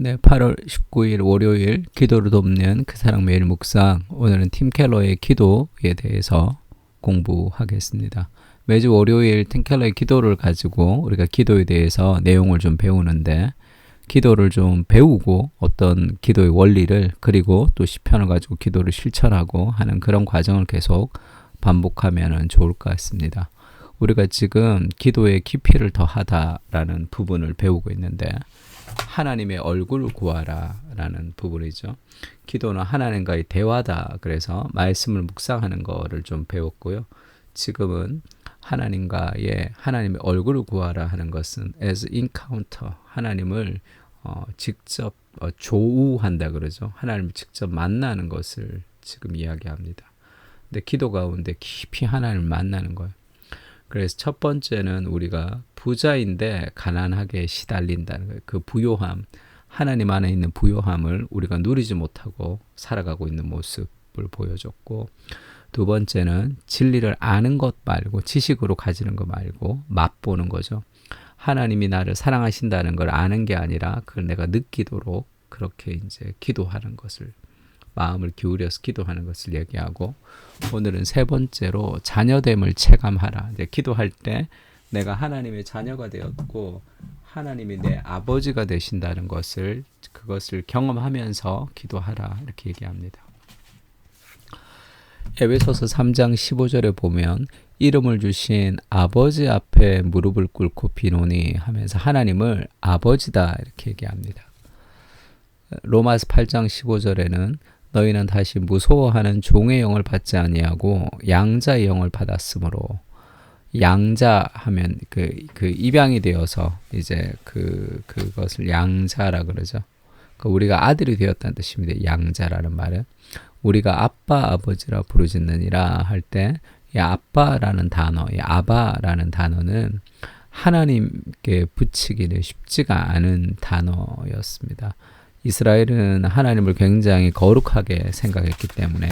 네, 8월 19일 월요일 기도를 돕는 그 사랑 매일 묵상. 오늘은 팀 켈러의 기도에 대해서 공부하겠습니다. 매주 월요일 팀 켈러의 기도를 가지고 우리가 기도에 대해서 내용을 좀 배우는데, 기도를 좀 배우고 어떤 기도의 원리를, 그리고 또 시편을 가지고 기도를 실천하고 하는 그런 과정을 계속 반복하면 좋을 것 같습니다. 우리가 지금 기도의 깊이를 더하다라는 부분을 배우고 있는데, 하나님의 얼굴을 구하라 라는 부분이죠. 기도는 하나님과의 대화다. 그래서 말씀을 묵상하는 거를 좀 배웠고요. 지금은 하나님의 얼굴을 구하라 하는 것은 as encounter, 하나님을 직접 조우한다 그러죠. 하나님을 직접 만나는 것을 지금 이야기합니다. 근데 기도 가운데 깊이 하나님을 만나는 거예요. 그래서 첫 번째는 우리가 부자인데 가난하게 시달린다는 거예요. 그 부요함, 하나님 안에 있는 부요함을 우리가 누리지 못하고 살아가고 있는 모습을 보여줬고, 두 번째는 진리를 아는 것 말고, 지식으로 가지는 것 말고 맛보는 거죠. 하나님이 나를 사랑하신다는 걸 아는 게 아니라 그걸 내가 느끼도록 그렇게 이제 기도하는 것을, 마음을 기울여서 기도하는 것을 얘기하고, 오늘은 세 번째로 자녀됨을 체감하라. 기도할 때 내가 하나님의 자녀가 되었고 하나님이 내 아버지가 되신다는 그것을 경험하면서 기도하라, 이렇게 얘기합니다. 에베소서 3장 15절에 보면 이름을 주신 아버지 앞에 무릎을 꿇고 비노니 하면서 하나님을 아버지다, 이렇게 얘기합니다. 로마서 8장 15절에는 너희는 다시 무서워하는 종의 영을 받지 아니하고 양자의 영을 받았으므로, 양자 하면 그 입양이 되어서 이제 그것을 양자라 그러죠. 우리가 아들이 되었다는 뜻입니다. 양자라는 말은 우리가 아빠 아버지라 부르짖느니라 할 때, 이 아빠라는 단어, 이 아바라는 단어는 하나님께 붙이기는 쉽지가 않은 단어였습니다. 이스라엘은 하나님을 굉장히 거룩하게 생각했기 때문에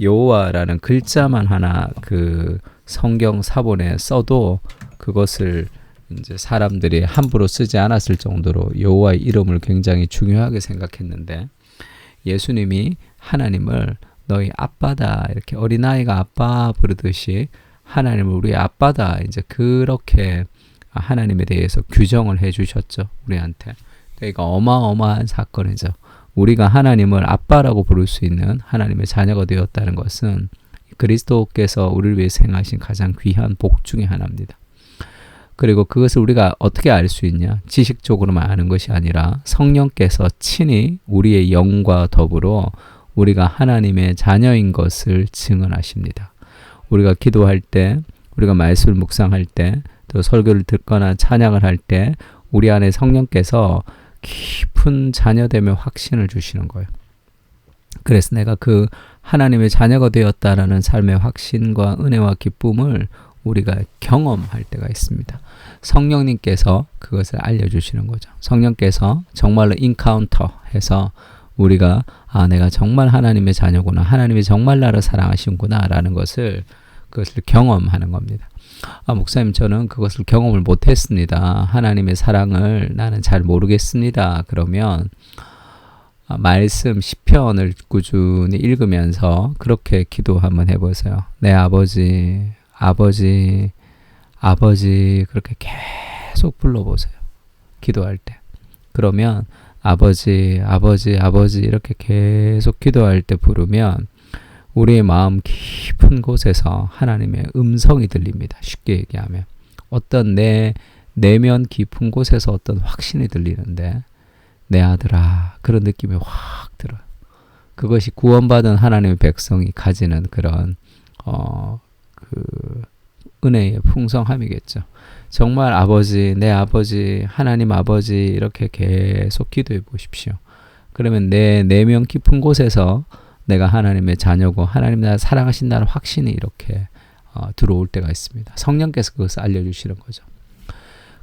여호와라는 글자만 하나 그 성경 사본에 써도 그것을 이제 사람들이 함부로 쓰지 않았을 정도로 여호와의 이름을 굉장히 중요하게 생각했는데, 예수님이 하나님을 너희 아빠다, 이렇게 어린아이가 아빠 부르듯이 하나님을 우리 아빠다, 이제 그렇게 하나님에 대해서 규정을 해 주셨죠, 우리한테. 그러니까 어마어마한 사건이죠. 우리가 하나님을 아빠라고 부를 수 있는 하나님의 자녀가 되었다는 것은 그리스도께서 우리를 위해서 행하신 가장 귀한 복 중에 하나입니다. 그리고 그것을 우리가 어떻게 알 수 있냐? 지식적으로만 아는 것이 아니라 성령께서 친히 우리의 영과 더불어 우리가 하나님의 자녀인 것을 증언하십니다. 우리가 기도할 때, 우리가 말씀을 묵상할 때, 또 설교를 듣거나 찬양을 할 때 우리 안에 성령께서 깊은 자녀됨의 확신을 주시는 거예요. 그래서 내가 그 하나님의 자녀가 되었다라는 삶의 확신과 은혜와 기쁨을 우리가 경험할 때가 있습니다. 성령님께서 그것을 알려주시는 거죠. 성령께서 정말로 인카운터 해서 우리가 내가 정말 하나님의 자녀구나, 하나님이 정말 나를 사랑하시는구나 라는 그것을 경험하는 겁니다. 목사님, 저는 그것을 경험을 못했습니다. 하나님의 사랑을 나는 잘 모르겠습니다. 그러면 말씀 시편을 꾸준히 읽으면서 그렇게 기도 한번 해보세요. 내 아버지, 아버지, 아버지, 그렇게 계속 불러보세요. 기도할 때. 그러면 아버지, 아버지, 아버지 이렇게 계속 기도할 때 부르면 우리의 마음 깊은 곳에서 하나님의 음성이 들립니다. 쉽게 얘기하면 어떤 내 내면 깊은 곳에서 어떤 확신이 들리는데, 내 아들아, 그런 느낌이 확 들어요. 그것이 구원받은 하나님의 백성이 가지는 그런 은혜의 풍성함이겠죠. 정말 아버지, 내 아버지, 하나님 아버지 이렇게 계속 기도해 보십시오. 그러면 내 내면 깊은 곳에서 내가 하나님의 자녀고 하나님 나를 사랑하신다는 확신이 이렇게 들어올 때가 있습니다. 성령께서 그것을 알려주시는 거죠.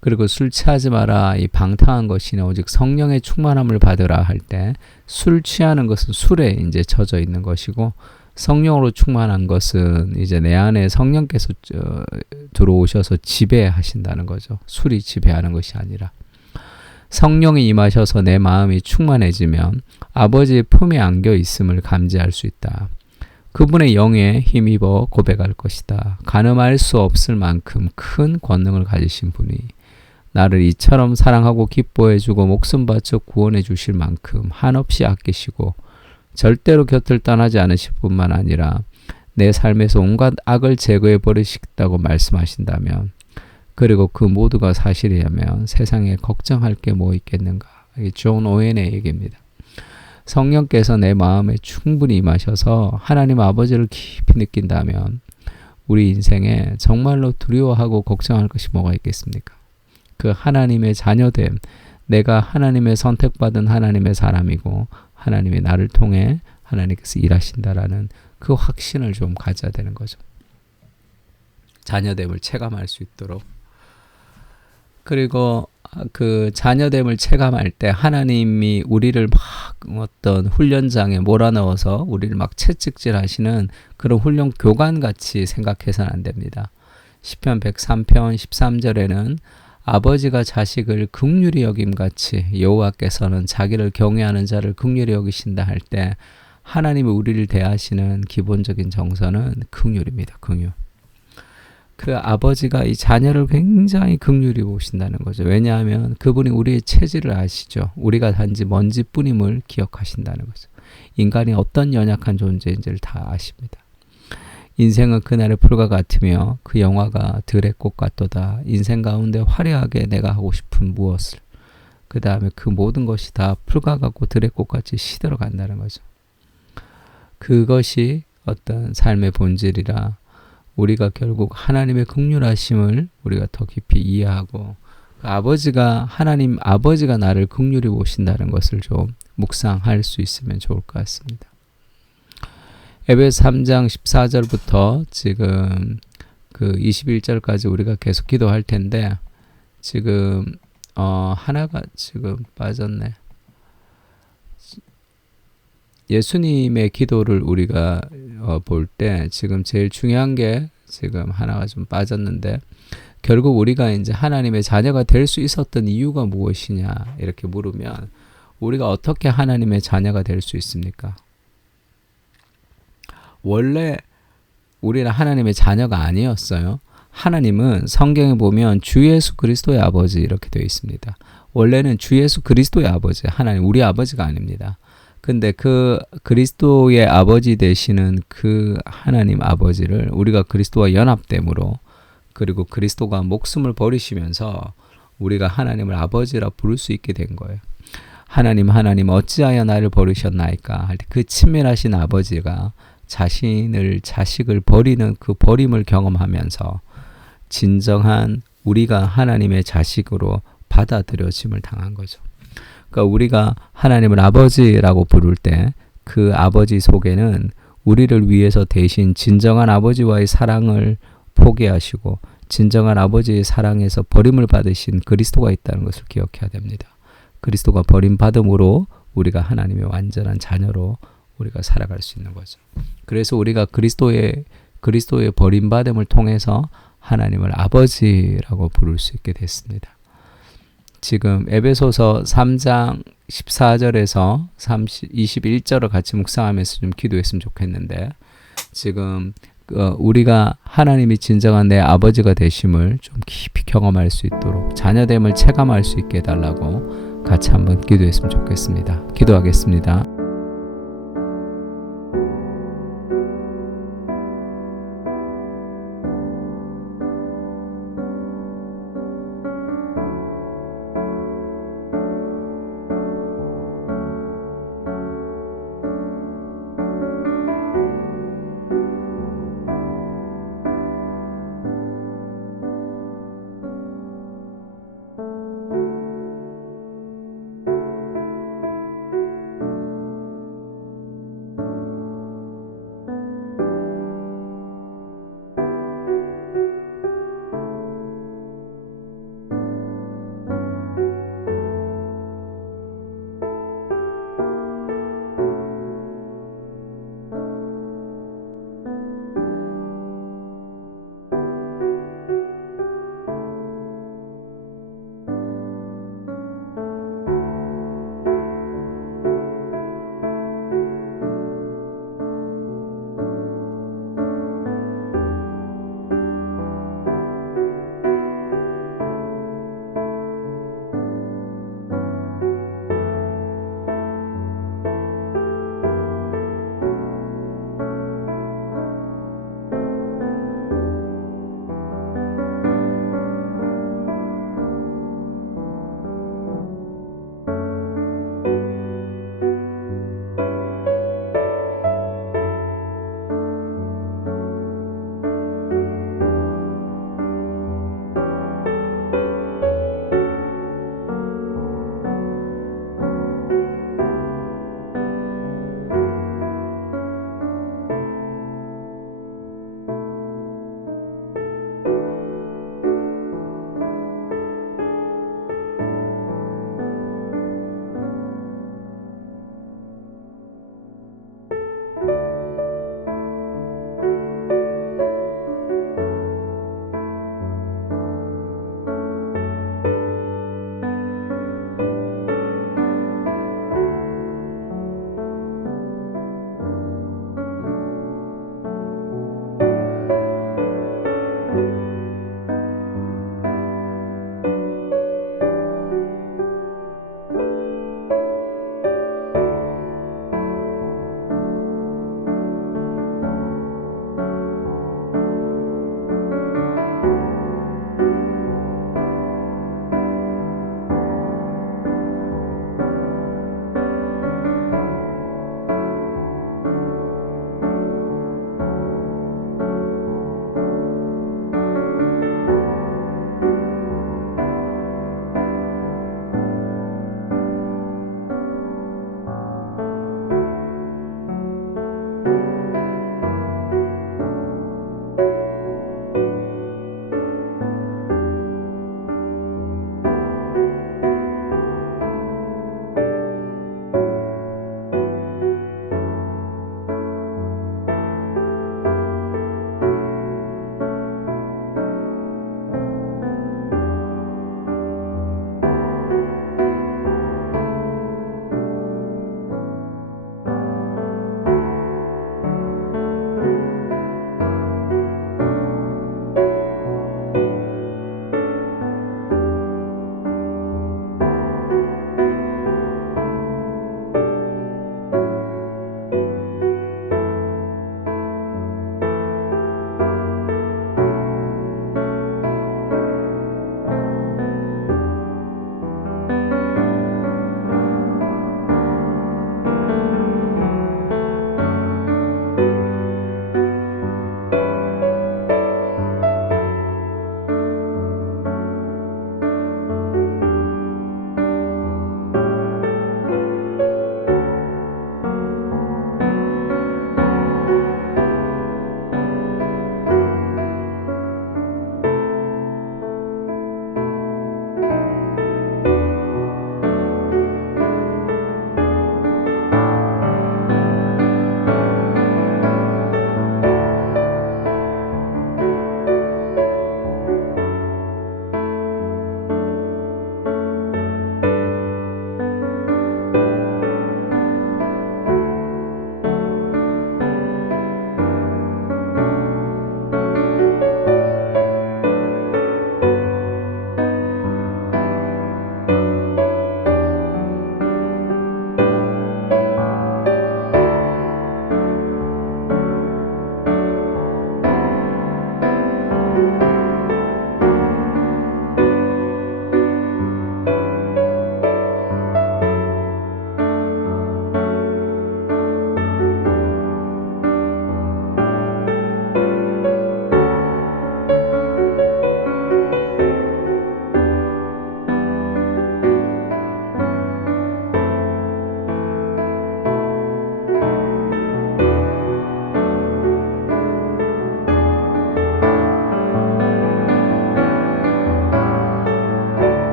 그리고 술 취하지 마라, 이 방탕한 것이나 오직 성령의 충만함을 받으라 할 때, 술 취하는 것은 술에 이제 젖어 있는 것이고, 성령으로 충만한 것은 이제 내 안에 성령께서 들어오셔서 지배하신다는 거죠. 술이 지배하는 것이 아니라. 성령이 임하셔서 내 마음이 충만해지면 아버지의 품에 안겨 있음을 감지할 수 있다. 그분의 영에 힘입어 고백할 것이다. 가늠할 수 없을 만큼 큰 권능을 가지신 분이 나를 이처럼 사랑하고 기뻐해주고 목숨 바쳐 구원해 주실 만큼 한없이 아끼시고 절대로 곁을 떠나지 않으실 뿐만 아니라 내 삶에서 온갖 악을 제거해 버리시겠다고 말씀하신다면, 그리고 그 모두가 사실이라면 세상에 걱정할 게 뭐 있겠는가. 이게 존 오웬의 얘기입니다. 성령께서 내 마음에 충분히 임하셔서 하나님 아버지를 깊이 느낀다면 우리 인생에 정말로 두려워하고 걱정할 것이 뭐가 있겠습니까? 그 하나님의 자녀됨, 내가 하나님의 선택받은 하나님의 사람이고 하나님이 나를 통해 하나님께서 일하신다라는 그 확신을 좀 가져야 되는 거죠. 자녀됨을 체감할 수 있도록. 그리고 그 자녀됨을 체감할 때 하나님이 우리를 막 어떤 훈련장에 몰아넣어서 우리를 막 채찍질 하시는 그런 훈련 교관같이 생각해서는 안 됩니다. 시편 103편 13절에는 아버지가 자식을 긍휼히 여김같이 여호와께서는 자기를 경외하는 자를 긍휼히 여기신다 할 때 하나님이 우리를 대하시는 기본적인 정서는 긍휼입니다. 긍휼. 그 아버지가 이 자녀를 굉장히 긍휼히 보신다는 거죠. 왜냐하면 그분이 우리의 체질을 아시죠. 우리가 단지 먼지뿐임을 기억하신다는 거죠. 인간이 어떤 연약한 존재인지를 다 아십니다. 인생은 그날의 풀과 같으며 그 영화가 들의 꽃 같도다. 인생 가운데 화려하게 내가 하고 싶은 무엇을, 그 다음에 그 모든 것이 다 풀과 같고 들의 꽃같이 시들어 간다는 거죠. 그것이 어떤 삶의 본질이라 우리가 결국 하나님의 긍휼하심을 우리가 더 깊이 이해하고 그 하나님 아버지가 나를 긍휼히 보신다는 것을 좀 묵상할 수 있으면 좋을 것 같습니다. 에베소 3장 14절부터 지금 그 21절까지 우리가 계속 기도할 텐데 지금 하나가 지금 빠졌네. 예수님의 기도를 우리가 볼 때 지금 제일 중요한 게 지금 하나가 좀 빠졌는데, 결국 우리가 이제 하나님의 자녀가 될 수 있었던 이유가 무엇이냐 이렇게 물으면 우리가 어떻게 하나님의 자녀가 될 수 있습니까? 원래 우리는 하나님의 자녀가 아니었어요. 하나님은 성경에 보면 주 예수 그리스도의 아버지 이렇게 되어 있습니다. 원래는 주 예수 그리스도의 아버지, 하나님 우리 아버지가 아닙니다. 근데 그 그리스도의 아버지 되시는 그 하나님 아버지를 우리가 그리스도와 연합됨으로, 그리고 그리스도가 목숨을 버리시면서 우리가 하나님을 아버지라 부를 수 있게 된 거예요. 하나님 어찌하여 나를 버리셨나이까 할 때 그 친밀하신 아버지가 자식을 버리는 그 버림을 경험하면서 진정한 우리가 하나님의 자식으로 받아들여짐을 당한 거죠. 그러니까 우리가 하나님을 아버지라고 부를 때 그 아버지 속에는 우리를 위해서 대신 진정한 아버지와의 사랑을 포기하시고 진정한 아버지의 사랑에서 버림을 받으신 그리스도가 있다는 것을 기억해야 됩니다. 그리스도가 버림받음으로 우리가 하나님의 완전한 자녀로 우리가 살아갈 수 있는 거죠. 그래서 우리가 그리스도의 버림받음을 통해서 하나님을 아버지라고 부를 수 있게 됐습니다. 지금 에베소서 3장 14절에서 21절을 같이 묵상하면서 좀 기도했으면 좋겠는데, 지금 우리가 하나님이 진정한 내 아버지가 되심을 좀 깊이 경험할 수 있도록 자녀됨을 체감할 수 있게 해달라고 같이 한번 기도했으면 좋겠습니다. 기도하겠습니다.